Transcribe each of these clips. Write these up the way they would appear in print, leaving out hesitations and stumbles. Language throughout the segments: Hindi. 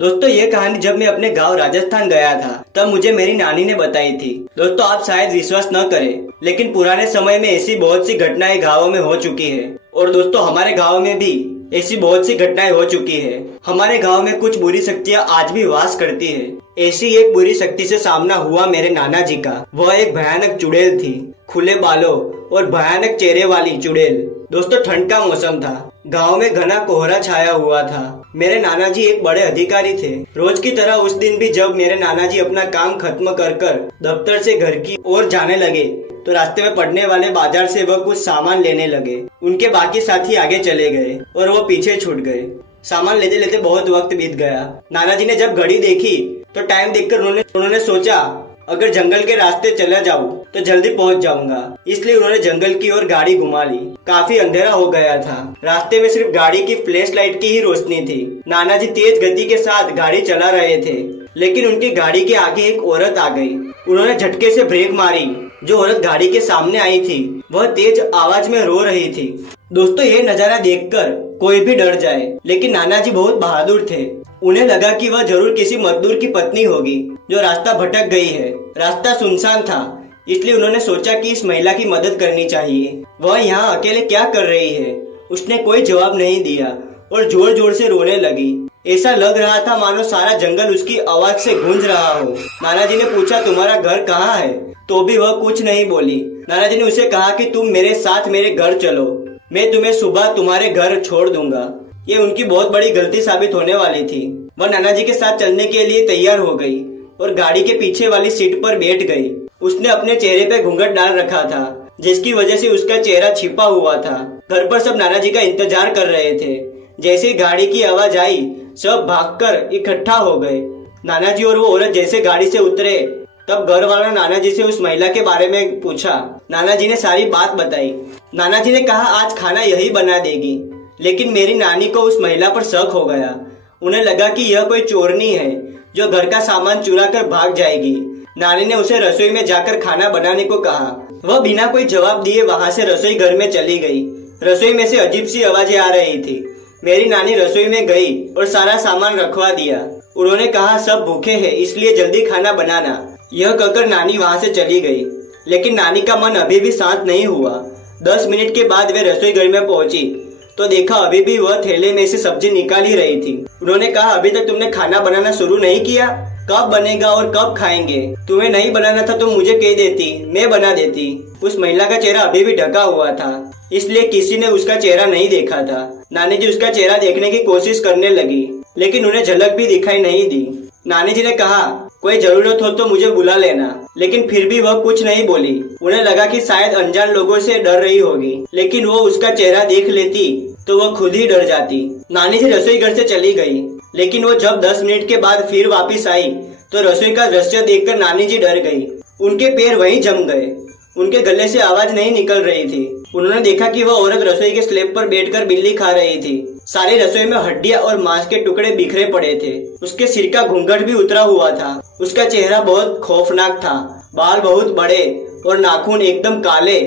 दोस्तों ये कहानी जब मैं अपने गांव राजस्थान गया था तब मुझे मेरी नानी ने बताई थी। दोस्तों आप शायद विश्वास न करें, लेकिन पुराने समय में ऐसी बहुत सी घटनाएं गाँवों में हो चुकी है। और दोस्तों हमारे गाँव में भी ऐसी बहुत सी घटनाएं हो चुकी है। हमारे गांव में कुछ बुरी शक्तियां आज भी वास करती है। ऐसी एक बुरी शक्ति से सामना हुआ मेरे नाना जी का। वह एक भयानक चुड़ैल थी, खुले बालों और भयानक चेहरे वाली चुड़ैल। दोस्तों ठंड का मौसम था, गांव में घना कोहरा छाया हुआ था। मेरे नाना जी एक बड़े अधिकारी थे। रोज की तरह उस दिन भी जब मेरे नाना जी अपना काम खत्म कर दफ्तर से घर की ओर जाने लगे तो रास्ते में पड़ने वाले बाजार से वह कुछ सामान लेने लगे। उनके बाकी साथी आगे चले गए और वो पीछे छूट गए। सामान लेते लेते बहुत वक्त बीत गया। नाना जी ने जब घड़ी देखी तो टाइम देखकर उन्होंने सोचा अगर जंगल के रास्ते चला जाऊं तो जल्दी पहुंच जाऊंगा। इसलिए उन्होंने जंगल की ओर गाड़ी घुमा ली। काफी अंधेरा हो गया था। रास्ते में सिर्फ गाड़ी की फ्लैश लाइट की ही रोशनी थी। नाना जी तेज गति के साथ गाड़ी चला रहे थे, लेकिन उनकी गाड़ी के आगे एक औरत आ गई। उन्होंने झटके से ब्रेक मारी। जो औरत गाड़ी के सामने आई थी वह तेज आवाज में रो रही थी। दोस्तों ये नजारा देखकर कोई भी डर जाए, लेकिन नाना जी बहुत बहादुर थे। उन्हें लगा कि वह जरूर किसी मजदूर की पत्नी होगी जो रास्ता भटक गई है। रास्ता सुनसान था, इसलिए उन्होंने सोचा कि इस महिला की मदद करनी चाहिए। वह यहाँ अकेले क्या कर रही है। उसने कोई जवाब नहीं दिया और जोर जोर से रोने लगी। ऐसा लग रहा था मानो सारा जंगल उसकी आवाज से गूंज रहा हो। नाना जी ने पूछा तुम्हारा घर कहाँ है, तो भी वह कुछ नहीं बोली। नाना जी ने उसे कहा कि तुम मेरे साथ मेरे घर चलो, मैं तुम्हें सुबह तुम्हारे घर छोड़ दूंगा। ये उनकी बहुत बड़ी गलती साबित होने वाली थी। वह नाना जी के साथ चलने के लिए तैयार हो गई और गाड़ी के पीछे वाली सीट पर बैठ गई। उसने अपने चेहरे पे घूंघट डाल रखा था, जिसकी वजह से उसका चेहरा छिपा हुआ था। घर पर सब नाना जी का इंतजार कर रहे थे। जैसे ही गाड़ी की आवाज आई सब भागकर इकट्ठा हो गए। नाना जी और वो औरत जैसे गाड़ी से उतरे तब घर वाला नाना जी से उस महिला के बारे में पूछा। नाना जी ने सारी बात बताई। नाना जी ने कहा आज खाना यही बना देगी, लेकिन मेरी नानी को उस महिला पर शक हो गया। उन्हें लगा कि यह कोई चोरनी है जो घर का सामान चुरा कर भाग जाएगी। नानी ने उसे रसोई में जाकर खाना बनाने को कहा। वह बिना कोई जवाब दिए वहां से रसोई घर में चली गई। रसोई में से अजीब सी आवाजें आ रही थी। मेरी नानी रसोई में गई और सारा सामान रखवा दिया। उन्होंने कहा सब भूखे हैं, इसलिए जल्दी खाना बनाना। यह कहकर नानी वहां से चली गई, लेकिन नानी का मन अभी भी शांत नहीं हुआ। 10 मिनट के बाद वे रसोई घर में पहुंची तो देखा अभी भी वह थैले में से सब्जी निकाल ही रही थी। उन्होंने कहा अभी तक तुमने खाना बनाना शुरू नहीं किया, कब बनेगा और कब खाएंगे? तुम्हें नहीं बनाना था तो मुझे कह देती, मैं बना देती। उस महिला का चेहरा अभी भी ढका हुआ था, इसलिए किसी ने उसका चेहरा नहीं देखा था। नानी जी उसका चेहरा देखने की कोशिश करने लगी, लेकिन उन्हें झलक भी दिखाई नहीं दी। नानी जी ने कहा कोई जरूरत हो तो मुझे बुला लेना, लेकिन फिर भी वह कुछ नहीं बोली। उन्हें लगा कि शायद अनजान लोगों से डर रही होगी, लेकिन वो उसका चेहरा देख लेती तो वह खुद ही डर जाती। नानी जी रसोई घर से चली गई, लेकिन वो जब 10 मिनट के बाद फिर वापस आई तो रसोई का दृश्य देखकर नानी जी डर गई। उनके पैर वहीं जम गए। उनके गले से आवाज नहीं निकल रही थी। उन्होंने देखा कि वह औरत रसोई के स्लैब पर बैठकर बिल्ली खा रही थी। सारी रसोई में हड्डियां और मांस के टुकड़े बिखरे पड़े थे। उसके सिर का घूंघट भी उतरा हुआ था। उसका चेहरा बहुत खौफनाक था। बाल बहुत बड़े और नाखून एकदम काले,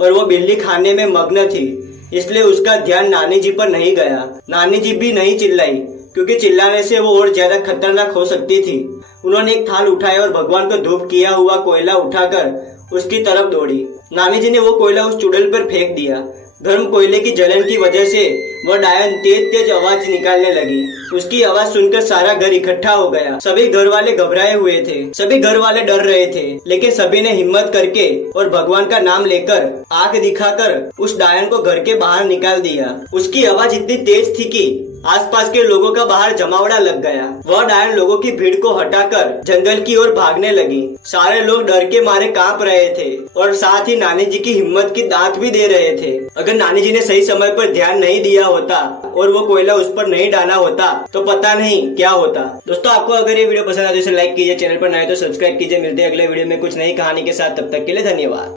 और वो बिल्ली खाने में मग्न थी, इसलिए उसका ध्यान नानी जी पर नहीं गया। नानी जी भी नहीं चिल्लाई, क्योंकि चिल्लाने से वो और ज्यादा खतरनाक हो सकती थी। उन्होंने एक थाल उठाया और भगवान को धूप किया हुआ कोयला उठाकर उसकी तरफ दौड़ी। नानी जी ने वो कोयला उस चुड़ैल पर फेंक दिया। गर्म कोयले की जलन की वजह से वह डायन तेज तेज आवाज निकालने लगी। उसकी आवाज सुनकर सारा घर इकट्ठा हो गया। सभी घर वाले घबराए हुए थे, सभी घर वाले डर रहे थे, लेकिन सभी ने हिम्मत करके और भगवान का नाम लेकर आंख दिखाकर उस डायन को घर के बाहर निकाल दिया। उसकी आवाज इतनी तेज थी कि आसपास के लोगों का बाहर जमावड़ा लग गया। वह डायन लोगों की भीड़ को हटाकर जंगल की ओर भागने लगी। सारे लोग डर के मारे कांप रहे थे और साथ ही नानी जी की हिम्मत की दात भी दे रहे थे। अगर नानी जी ने सही समय पर ध्यान नहीं दिया होता और वो कोयला उस पर नहीं डाला होता तो पता नहीं क्या होता। दोस्तों आपको अगर ये वीडियो पसंद आए तो इसे लाइक कीजिए, चैनल पर नए तो सब्सक्राइब कीजिए। मिलते हैं अगले वीडियो में कुछ नई कहानी के साथ, तब तक के लिए धन्यवाद।